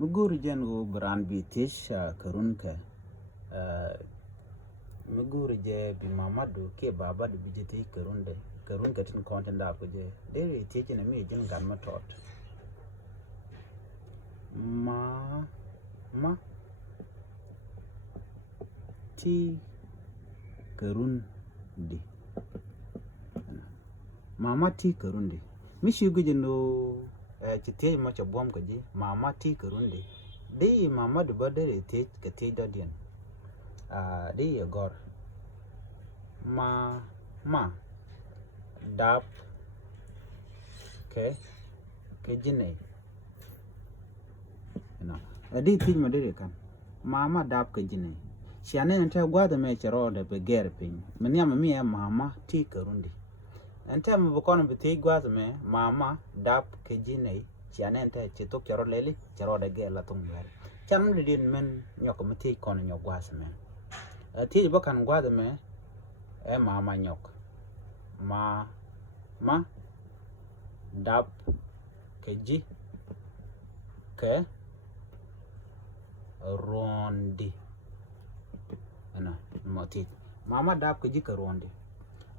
Mugur jen brand bitish karunka mugur je bi mamadu ke baba du bijete karunka tin content da kuje dere teche na mi jin gan matot ma ti karundi mama ti karundi mishi guje no chite ma cha bom kaje mama ti karundi de mama du badere te ka te dodian de gor ma dap ke jine di ti ma de kan mama dap ke jine siane enta gwa da me chero de be ger pin menia mi e mama ti karundi enta me bokon be te gwa me mama dap ke jine siane enta chitok chero leli chero de ge la tung ber cham de din men nyok me te kon nyok gwa me ti bokan gwa da me e mama nyok ma dap ke ji ke rondi ana motit mama dap ke ji ke rondi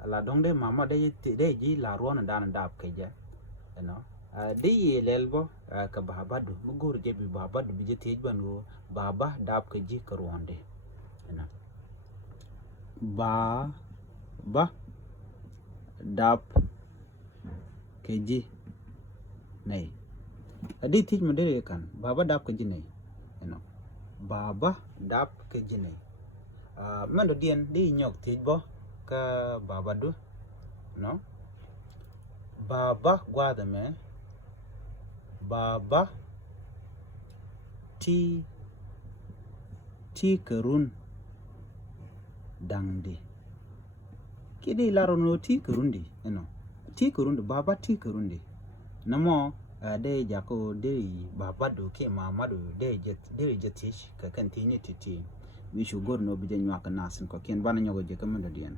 ala dong de mama de ji la ron dan dap ke ja de ye lelbo ka baba du mugur je bi baba du bi je tej bango baba dap ke ji ke rondi ana ba dap ke ji nei adi tij mo dere kan baba dap ke ji nei baba dap ke ji nei mando dien di nyok tij bo ka baba du baba gwa da me baba ti kerun dangdi kidi laro no ti kerundi ti kerundi baba ti kerundi namo de jako de baba do ke mama do de jetish ka kan tinye titi wi shugor no bijen nyak nasin ko ken bana nyogo je kamendo dian